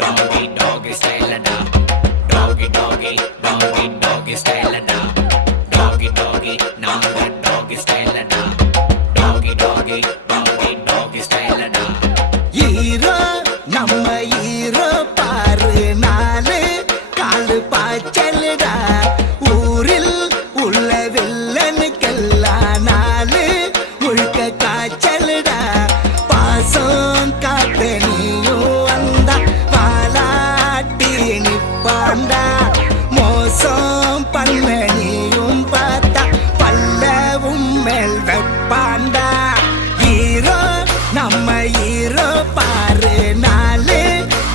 டாகி டாகி ஸ்டைலடா டாகி டாகி டாகி டாகி ஸ்டைலடா டாகி டாகி நாங்க டாகி ஸ்டைலடா டாகி டாகி டாகி டாகி ஸ்டைலடா ஹீரோ நம்ம ஹீரோ பாரு நாலு காலு பாய்ச்சல்